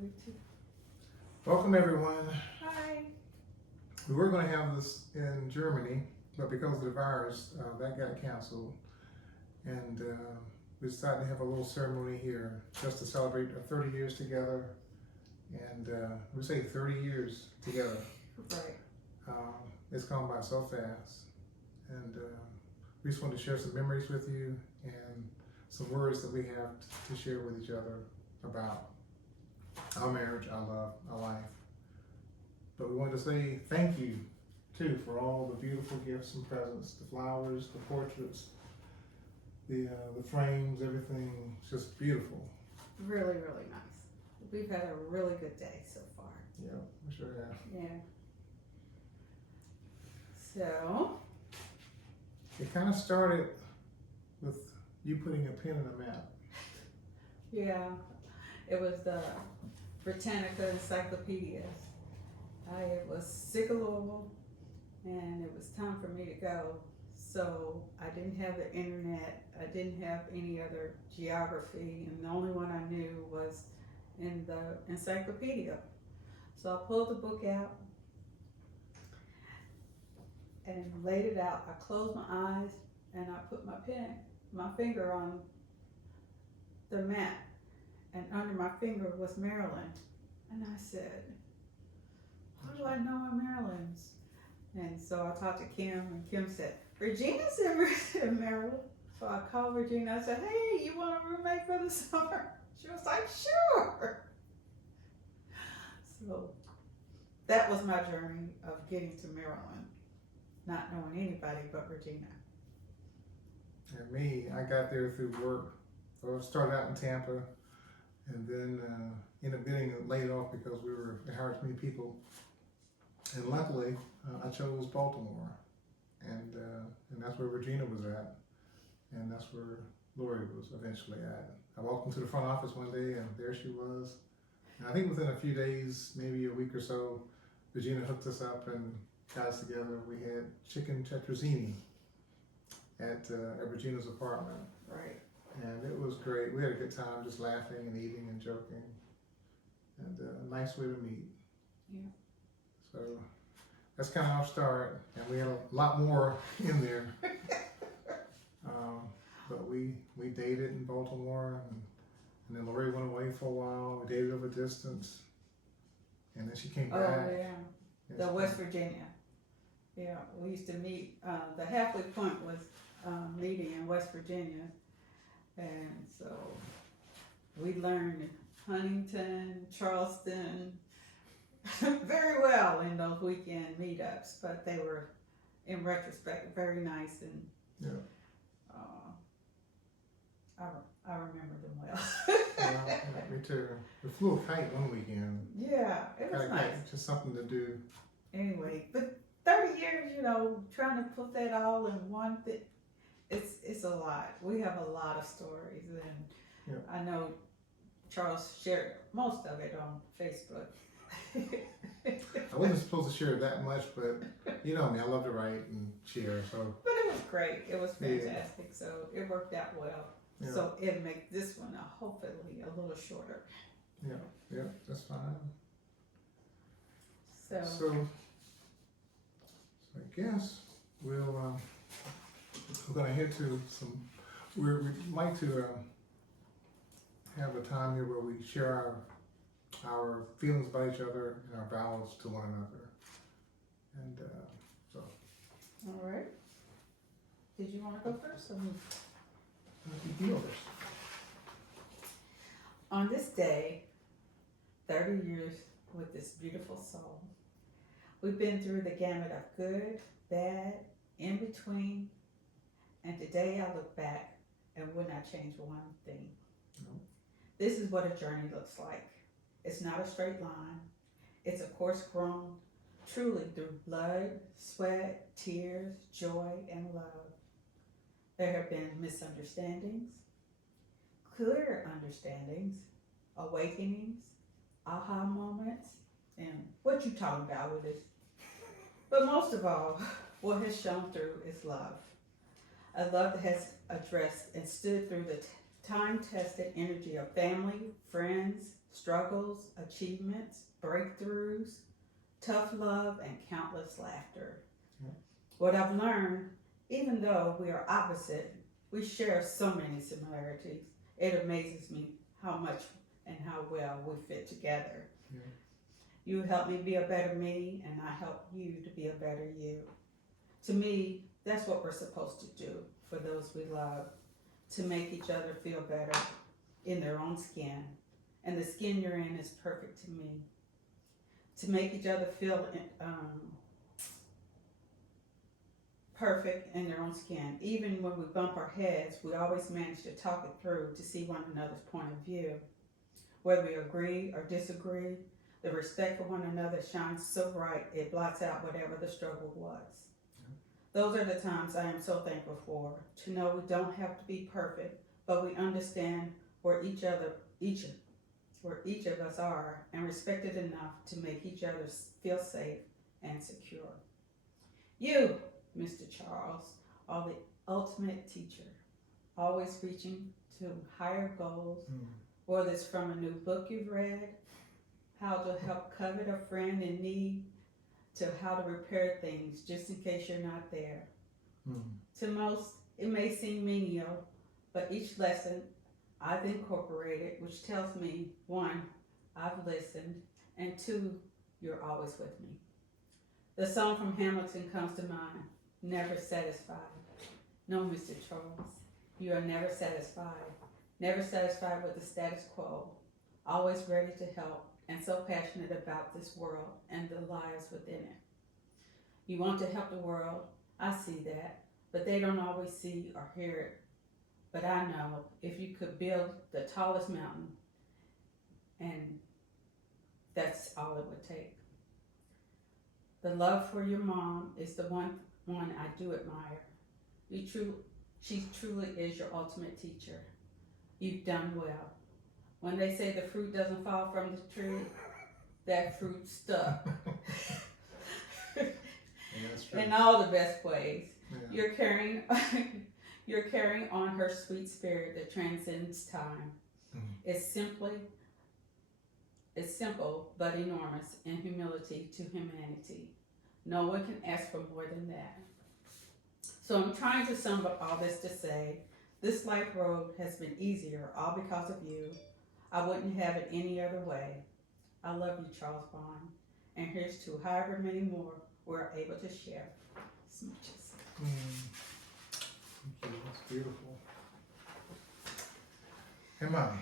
me too. Welcome everyone. Hi. We were going to have this in Germany, but because of the virus, that got canceled. And we decided to have a little ceremony here just to celebrate our 30 years together. And we say 30 years together. Right. It's gone by so fast. And we just wanted to share some memories with you and some words that we have to share with each other about our marriage, our love, our life. But we wanted to say thank you too for all the beautiful gifts and presents, the flowers, the portraits, the frames, everything. It's just beautiful. Really, really nice. We've had a really good day so far. Yeah, we sure have. Yeah. So. It kind of started with you putting a pen in a map. Yeah. It was the Britannica Encyclopedias. I was sick of Louisville and it was time for me to go. So I didn't have the internet. I didn't have any other geography, and the only one I knew was in the encyclopedia. So I pulled the book out and laid it out. I closed my eyes and I put my finger on the map, and under my finger was Maryland. And I said, how do I know where Maryland's? And so I talked to Kim, and Kim said, Regina's in Maryland. So I called Regina. I said, hey, you want a roommate for the summer? She was like, sure. So that was my journey of getting to Maryland, not knowing anybody but Regina. And me, I got there through work. So I started out in Tampa and then ended up getting laid off because they hired too many people. And luckily, I chose Baltimore. And that's where Regina was at. And that's where Lori was eventually at. I walked into the front office one day and there she was. And I think within a few days, maybe a week or so, Regina hooked us up and got us together. We had chicken tetrazzini at Regina's apartment. Right. And it was great. We had a good time just laughing and eating and joking. And a nice way to meet. Yeah. So that's kind of our start. And we had a lot more in there. But we dated in Baltimore, and then Lori went away for a while. We dated over distance, and then she came back. Oh yeah, the West Virginia. Yeah, we used to meet. The halfway point was meeting in West Virginia, and so we learned Huntington, Charleston, very well in those weekend meetups. But they were, in retrospect, very nice and. Yeah. I remember them well. Yeah, me too. We flew a kite one weekend. Yeah, it was nice. Just something to do. Anyway, but 30 years, trying to put that all in one thing, it's a lot. We have a lot of stories, and yeah. I know Charles shared most of it on Facebook. I wasn't supposed to share that much, but you know me, I love to write and share. So. But it was great. It was fantastic. So it worked out well. Yeah. So it'll make this one hopefully a little shorter. Yeah, that's fine. So I guess we're gonna head to some. We'd like to have a time here where we share our feelings about each other and our vows to one another. And so. All right. Did you want to go first? Or me? Yours. On this day, 30 years with this beautiful soul, we've been through the gamut of good, bad, in between, and today I look back and would not change one thing. No. This is what a journey looks like. It's not a straight line. It's a course grown truly through blood, sweat, tears, joy, and love. There have been misunderstandings, clear understandings, awakenings, aha moments, and what you talking about with this. But most of all, what has shown through is love. A love that has addressed and stood through the time-tested energy of family, friends, struggles, achievements, breakthroughs, tough love, and countless laughter. Yeah. What I've learned, even though we are opposite, we share so many similarities. It amazes me how much and how well we fit together. Yeah. You help me be a better me, and I help you to be a better you. To me, that's what we're supposed to do for those we love, to make each other feel better in their own skin. And the skin you're in is perfect to me. To make each other feel perfect in their own skin. Even when we bump our heads, we always manage to talk it through to see one another's point of view. Whether we agree or disagree, the respect for one another shines so bright it blots out whatever the struggle was. Those are the times I am so thankful for, to know we don't have to be perfect, but we understand where each of us are, and respected enough to make each other feel safe and secure. You, Mr. Charles, are the ultimate teacher, always reaching to higher goals, whether it's from a new book you've read, how to help covet a friend in need, to how to repair things just in case you're not there. To most, it may seem menial, but each lesson I've incorporated, which tells me, one, I've listened, and two, you're always with me. The song from Hamilton comes to mind, never satisfied. No, Mr. Charles, you are never satisfied. Never satisfied with the status quo. Always ready to help, and so passionate about this world and the lives within it. You want to help the world, I see that, but they don't always see or hear it. But I know if you could build the tallest mountain, and that's all it would take. The love for your mom is the one I do admire. She truly is your ultimate teacher. You've done well. When they say the fruit doesn't fall from the tree, that fruit stuck. That's true. In all the best ways. Yeah. You're carrying on her sweet spirit that transcends time. It's simple but enormous in humility to humanity. No one can ask for more than that. So I'm trying to sum up all this to say, this life road has been easier all because of you. I wouldn't have it any other way. I love you, Charles Vaughn. And here's to however many more we're able to share. Smooches. Thank you. That's beautiful. Emma,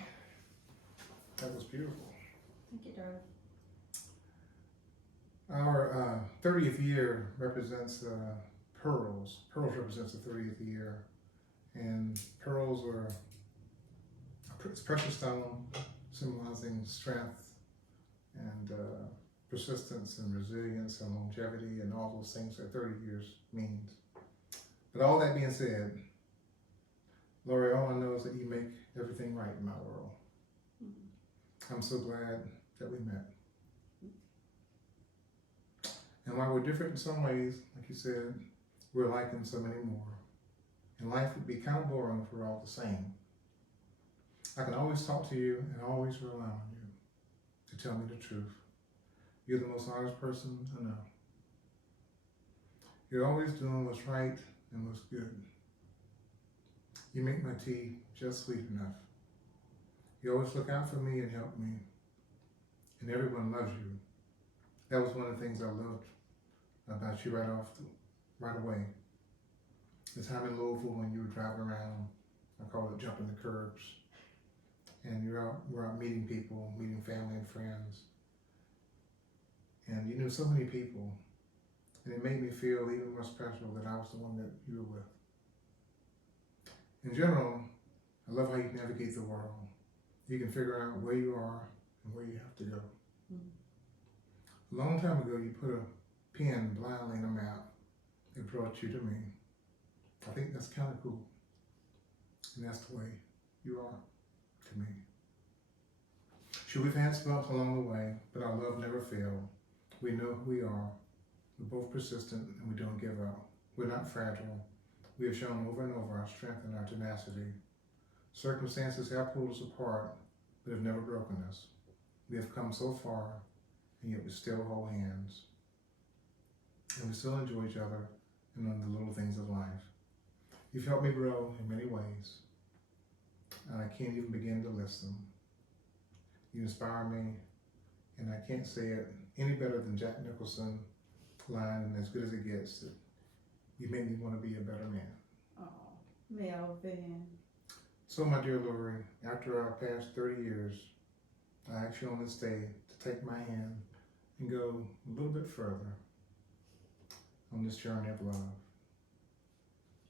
that was beautiful. Thank you, darling. Our 30th year represents pearls. Pearls represents the 30th year. And pearls are a precious stone symbolizing strength and persistence and resilience and longevity and all those things that 30 years means. But all that being said, Lori, all I know is that you make everything right in my world. I'm so glad that we met. And while we're different in some ways, like you said, we're alike in so many more. And life would be kind of boring if we're all the same. I can always talk to you and always rely on you to tell me the truth. You're the most honest person I know. You're always doing what's right and what's good. You make my tea just sweet enough. You always look out for me and help me. And everyone loves you. That was one of the things I loved about you right away. The time in Louisville when you were driving around, I call it jumping the curbs. And we're out meeting people, meeting family and friends. And you knew so many people. And it made me feel even more special that I was the one that you were with. In general, I love how you navigate the world. You can figure out where you are and where you have to go. A long time ago, you put a pin blindly in a map. It brought you to me. I think that's kind of cool. And that's the way you are to me. Sure, we've had some bumps along the way, but our love never failed. We know who we are. We're both persistent and we don't give up. We're not fragile. We have shown over and over our strength and our tenacity. Circumstances have pulled us apart, but have never broken us. We have come so far, and yet we still hold hands. And we still enjoy each other and on the little things of life. You've helped me grow in many ways, and I can't even begin to list them. You inspire me, and I can't say it any better than Jack Nicholson line, and as good as it gets, that you make me want to be a better man. Oh, Melvin. So, my dear Lori, after our past 30 years, I ask you on this day to take my hand and go a little bit further on this journey of love.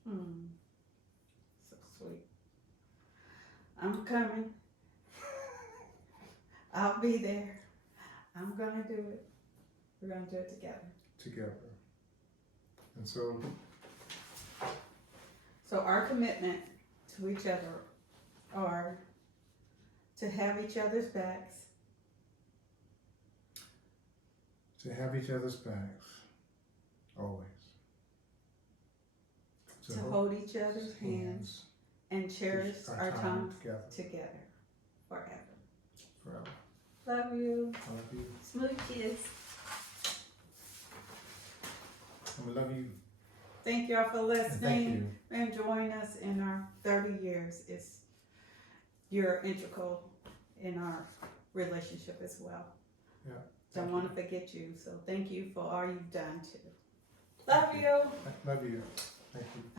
So sweet. I'm coming. I'll be there. I'm gonna do it. We're gonna do it together. Together. And so our commitment to each other are to have each other's backs, to have each other's backs, always. to hold each other's hands, and cherish our time together forever. Forever. Love you. I love you. Smooth kiss. And we love you. Thank y'all for And thank listening you. and joining us in our 30 years. You're integral in our relationship as well. Yeah. Don't want to forget you. So thank you for all you've done too. Love you. Love you. Thank you.